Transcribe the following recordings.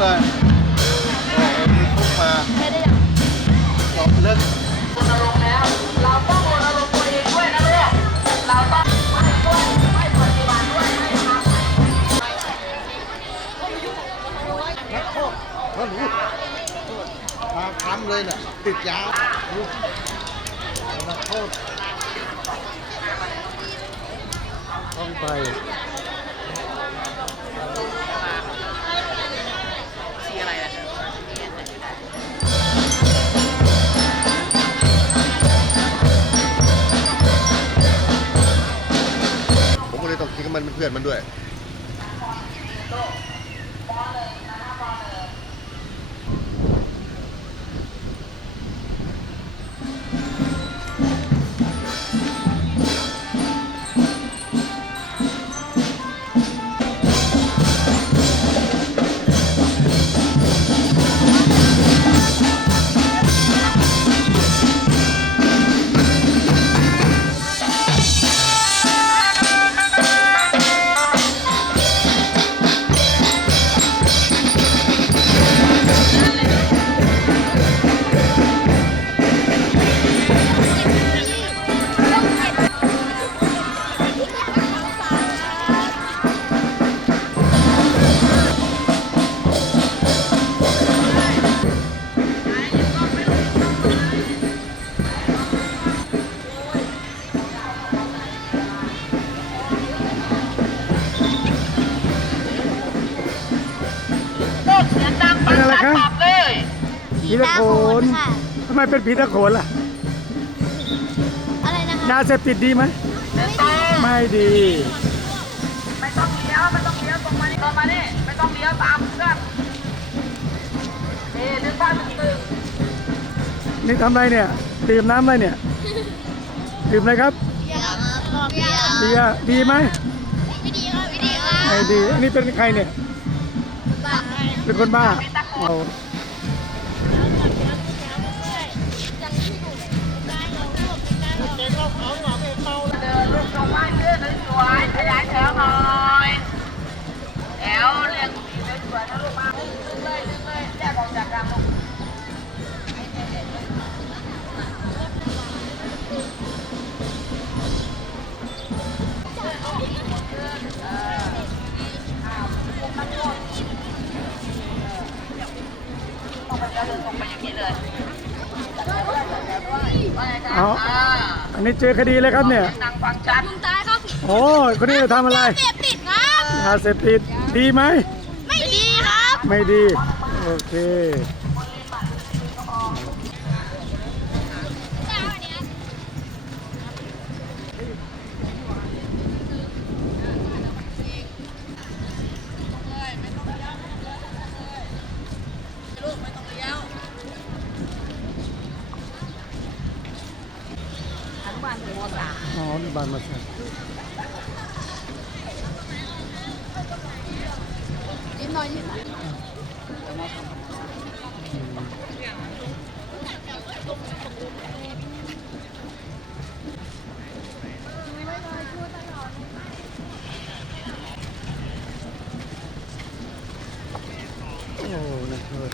เป็นคนคุกเลยเออหนีคุกมาไม่ได้อย่างเราเลิกเราต้องรณรงค์ตัวเองด้วยนะลูกเราต้องไม่ด้วยไม่ปฏิบัติด้วยไม่ทำโทษเขาหนูมาทำเลยน่ะ ติดยาลูกนักโทษต้องไป มันเป็นเพื่อนมันด้วย มเป็นผีตะโขนล่ะ อะไรนะคะยาเสพติดดีไหม ไม่ต้องไม่ดี ไม่ต้องเลี้ยวไม่ต้องเลี้ยวตรงมานี่ตรงมานี่ไม่ต้องเลี้ยวตามเพื่อนนี่นึกว่าเป็นตึงนี่ทำอะไรเนี่ย ดื่มน้ำอะไรเนี่ย ดื่มอะไรครับเบียร์ครับเบียร์เบียร์ดีไหมไม่ดีครับไม่ดีครับไม่ดี อันนี้เป็นใครเนี่ยบ้าเป็นคนบ้าเอา สวยขยายแถวหน่อยแถวเรียงสวยๆนะลูกมาดึงเลยดึงเลยแยกออกจากกันลูกต้องไปเดินตรงไปอย่างนี้เลยว่าไงครับเอาอ่าอันนี้เจอคดีเลยครับเนี่ยนั่งฟังชัด โอ้ยคนนี้จะทำอะไร เสพติดครับ ยาเสพติดดีไหม ไม่ดีครับ ไม่ดี โอเค อ๋อนี่บานมาใส่ นิดหน่อยนิดหน่อย โอ้นะเถิด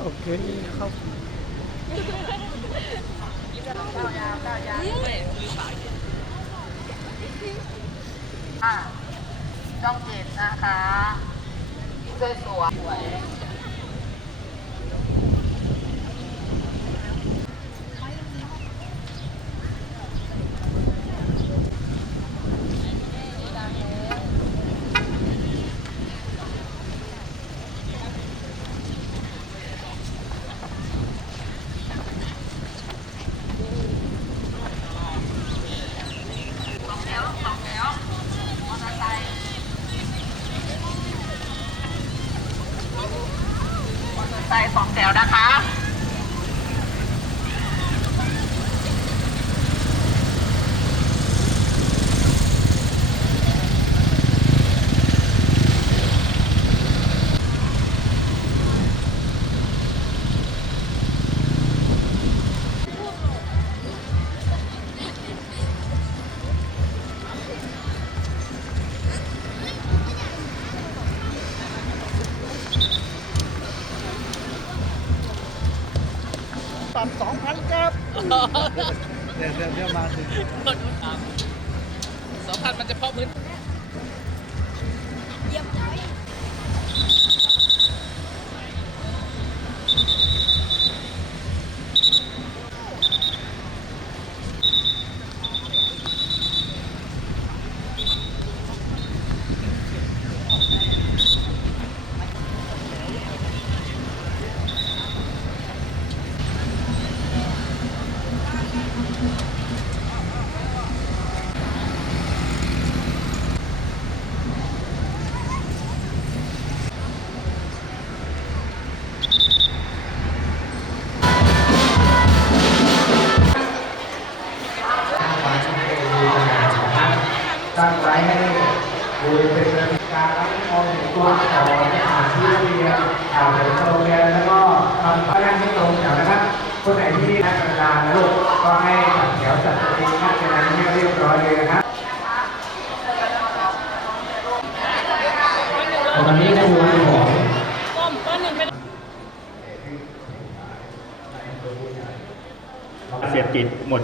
โอเคเข้า อ่าจ้องเจ็ดนะคะสวยสวยสองแถวสองแถวมอเตอร์ไซค์ ใส่สองแถวนะคะ ตัดสองพันครับเดี๋ยวเดี๋ยวเดี๋ยวมาถึงสองพันมันจะเพาะพื้น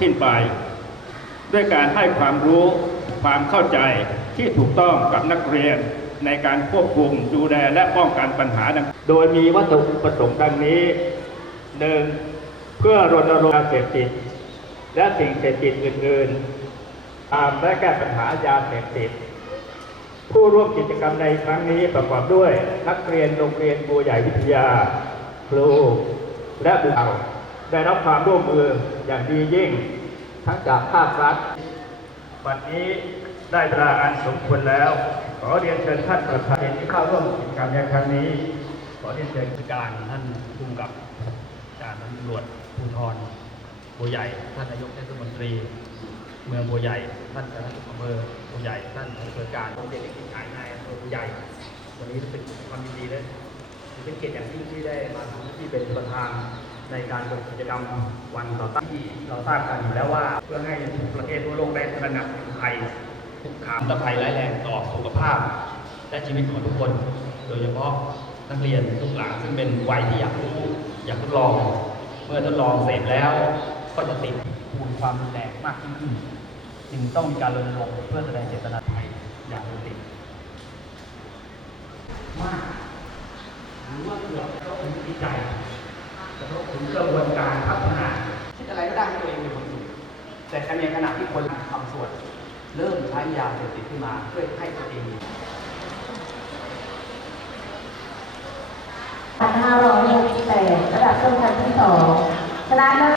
สิ้นไป ด้วยการให้ความรู้ความเข้าใจที่ถูกต้องกับนักเรียนในการควบคุมดูแลและป้องกันปัญหาดังโดยมีวัตถุประสงค์ดังนี้หนึ่งเพื่อรณรงค์ยาเสพติด และสิ่งเสพติดอื่นๆ ตามและแก้ปัญหายาเสพติด ผู้ร่วมกิจกรรมในครั้งนี้ประกอบด้วย นักเรียนโรงเรียนบัวใหญ่วิทยา ครู และบุคคล ได้รับความร่วมมืออย่างดียิ่ง ทั้งจากภาครัฐวันนี้ได้เวลาอันสมควรแล้ว ขอเรียนเชิญท่านประธานที่เข้าร่วมกิจกรรมในครั้งนี้ ขอเรียนเชิญการท่านผู้กำกับการตำรวจภูธรบัวใหญ่ ท่านนายกเทศมนตรี เมืองบัวใหญ่ ท่านสาธารณสุขอำเภอบัวใหญ่ ท่านอำเภอการ โรงเรียนเด็กหญิงชายนายอำเภอบัวใหญ่ วันนี้เป็นความยินดีเลยเป็นเกียรติอย่างยิ่งที่ได้มาทำหน้าที่เป็นประธาน ในการจัดกิจกรรมวันต่อต้านที่เราทราบกันอยู่แล้วว่า เพื่อให้ทุกประเทศทั่วโลกได้ตระหนักถึงภัยคุกคามและภัยร้ายแรงต่อสุขภาพ และชีวิตของทุกคน โดยเฉพาะนักเรียนทุกหลานซึ่งเป็นวัยที่อยากรู้อยากทดลอง เมื่อทดลองเสร็จแล้วก็จะติดคูณความรุนแรงมากยิ่งขึ้น จึงต้องมีการรณรงค์เพื่อแสดงเจตนาภัยอย่างโดดเด่มากหรือว่าเกือบจะถึงวิจัย จะต้องถึงกระบวนการพัฒนาคิดอะไรก็ได้ให้ตัวเองมีความสุขแต่ในขณะที่คนทำส่วนเริ่มใช้ยาเสพติดขึ้นมาเพื่อให้ตัวเองมี2568ระดับต้นชั้นที่สองชนะเลิศ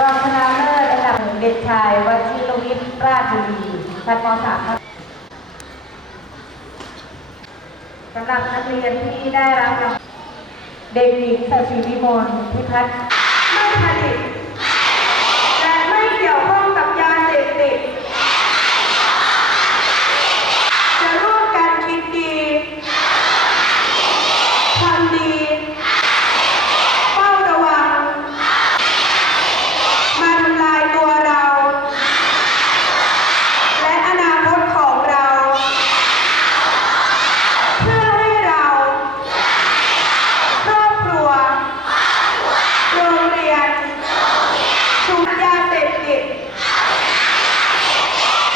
รองชนะเลิศอันดับเด็กชายวชิรวิทย์ราชบุรีชั้นม .3 ครับสำหรับนักเรียนที่ได้รับรางวัล เด็กหญิงสศิวิมลพิพัฒน์ไม่ผลิตและไม่เกี่ยวข้องกับยาเสพติด จะร่วมกันคิดดี ทำดีเฝ้าระวัง มาทำลายตัวเรา และอนาคตของเรา เพื่อให้เรา ครอบครัว โรงเรียนถูกยาเสพติด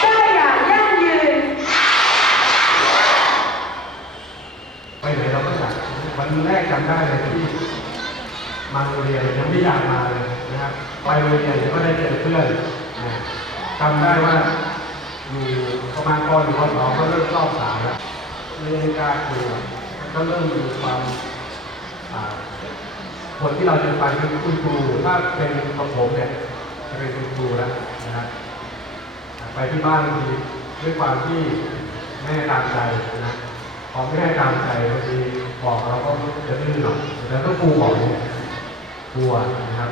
ได้อย่างยั่งยืน ไปไหนเราก็อยากวันแรกจำได้เลยที่มาโรงเรียนยังไม่อยากมาเลยนะครับ ไปโรงเรียนก็ได้เจอเพื่อนจำได้ว่าอยู่ประมาณปหนึ่งปสองก็เริ่มรอบสามแล้วเรียนการครูก็เริ่มมีความอ่าคนที่เราจะไปคือคุณครูถ้าเป็นของผมเนี่ยจะเป็นคุณครูแล้วนะครับไปที่บ้านบางทีด้วยความที่แม่ตามใจนะพอไม่ได้ตามใจบางทีบอกเราก็จะดื้อหน่อยแต่ถ้าครูบอกเนี่ยกลัวนะครับ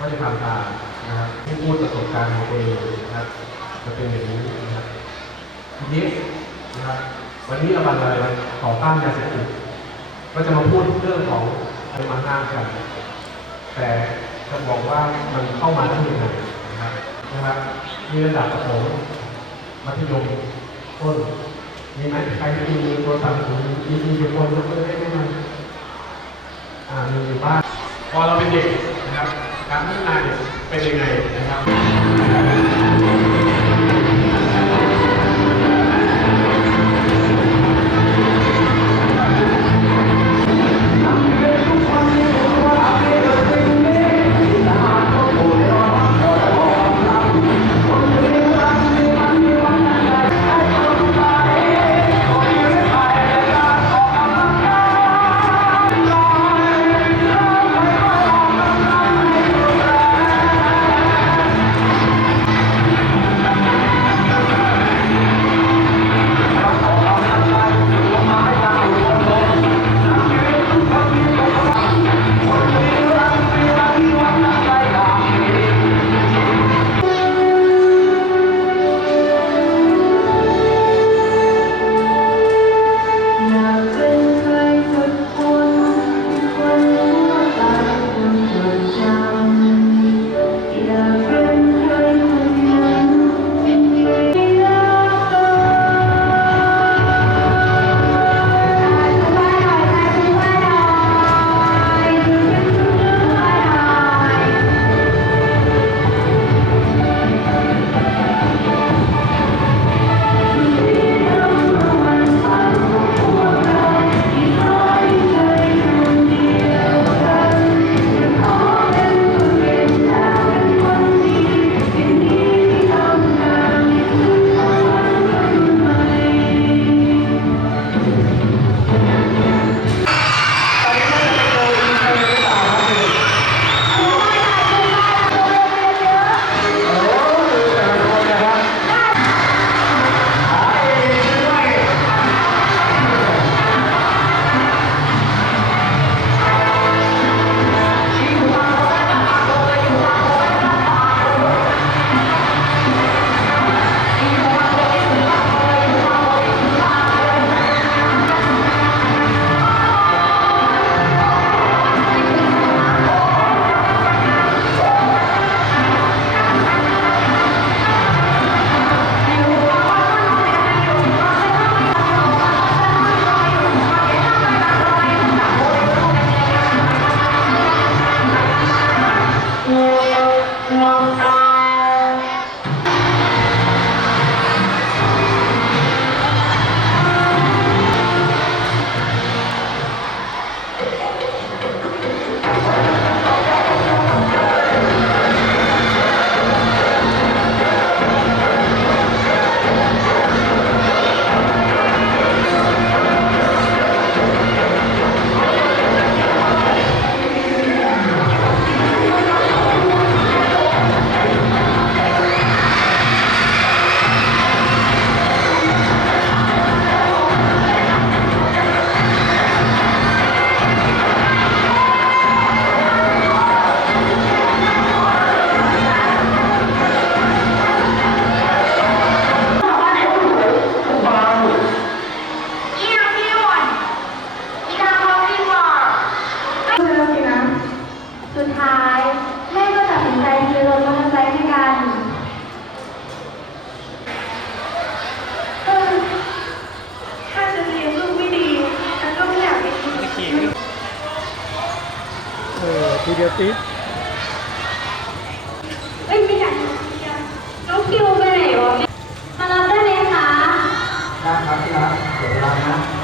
ก็จะทำตามนะครับที่พูดประสบการณ์ของตัวเองนะครับจะเป็นอย่างนี้นะครับทีนี้นะครับ วันนี้เราบันอะไรวันต่อต้านยาเสพติดก็จะมาพูดเรื่องของปริมาณน้ำกัน แต่จะบอกว่ามันเข้ามาได้ยังไงนะครับนะครับมีระดับประถมมัธยมต้นมีไหมใครที่มีโทรศัพท์มือถือมีมีคนยกมือได้ไหมมันอ่ามีบ้างพอเราเป็นเด็กนะครับ การพัฒนาเด็กเป็นยังไงนะครับ นะโอเคค่ะ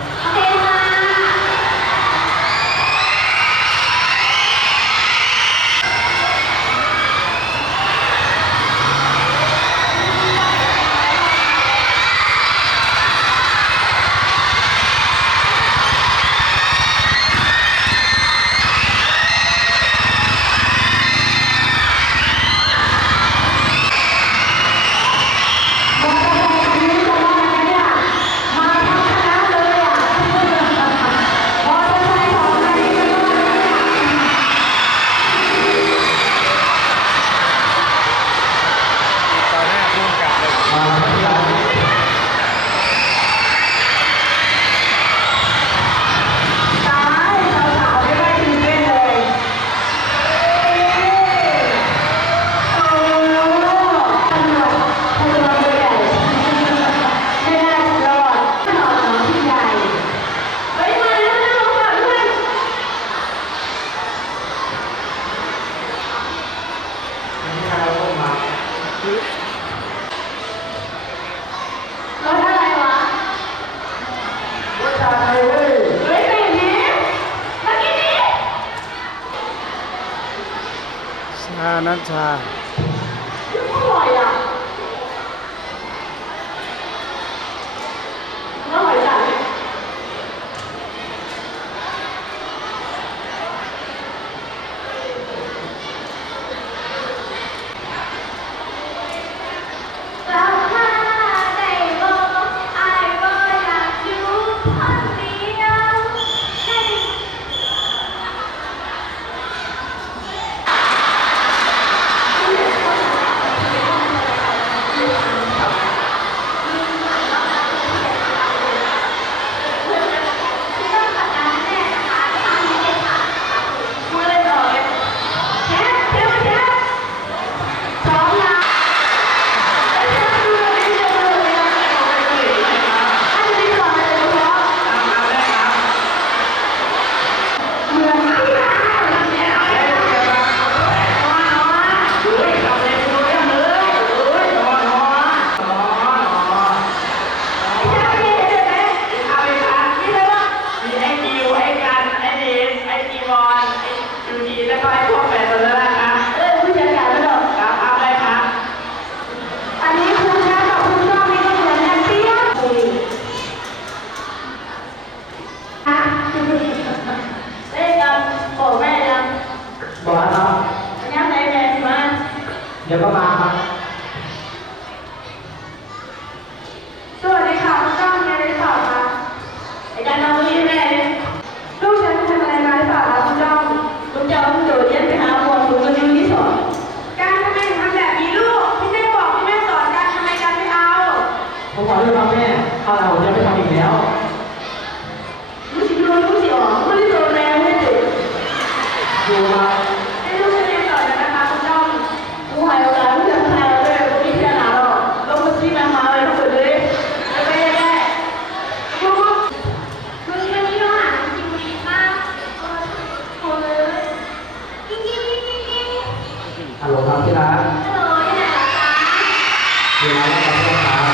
ไหมครับ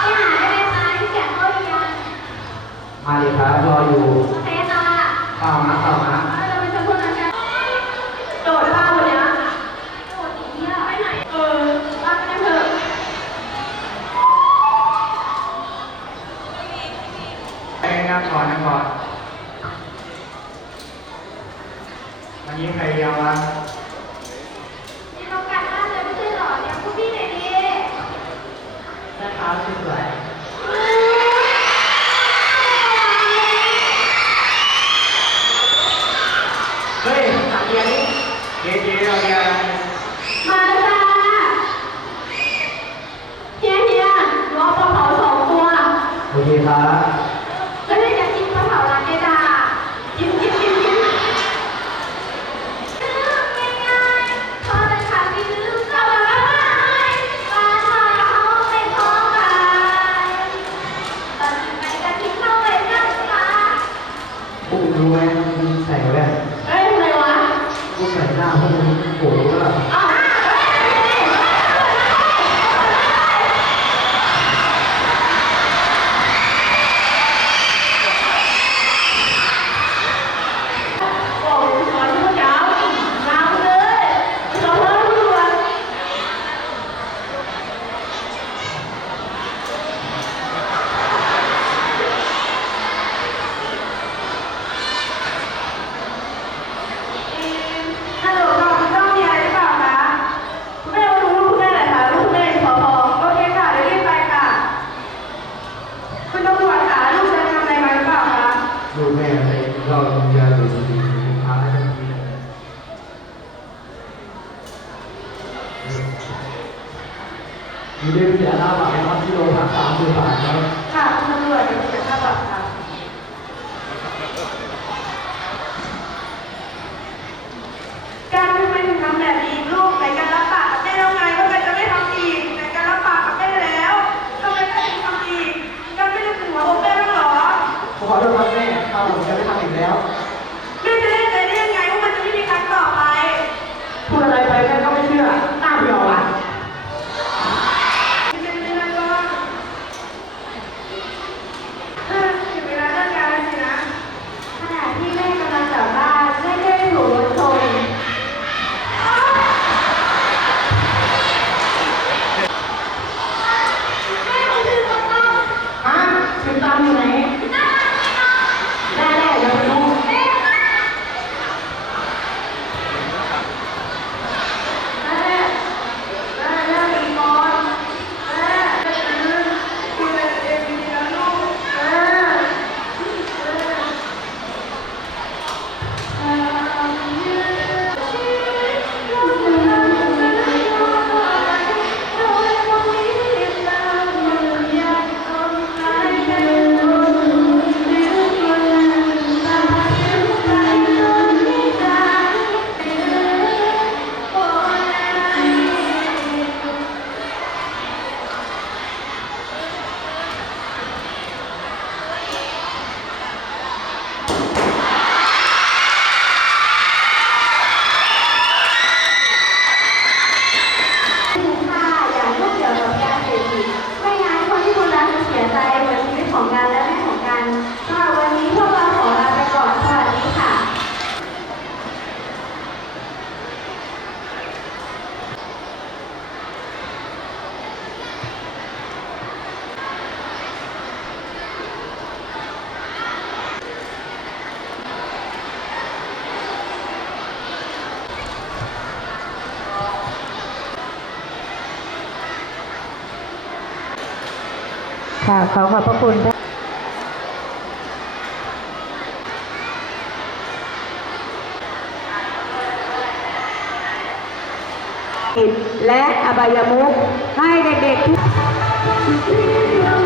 ไปหาได้ไหมคะที่แกะเข้าเรียนมาเลยครับรออยู่โอเคค่ะต่อมาต่อมา เอาเราเป็นจำพวกนั้นนะโดดบ้าวันเนี้ยโดดหนีอะไปไหน เออบ้านไปกันเถอะไปนั่งก่อนนั่งก่อนวันนี้ใครเรียนวะ ภาระ ขอขอบพระคุณท่านและอบายมุขให้เด็กๆทุก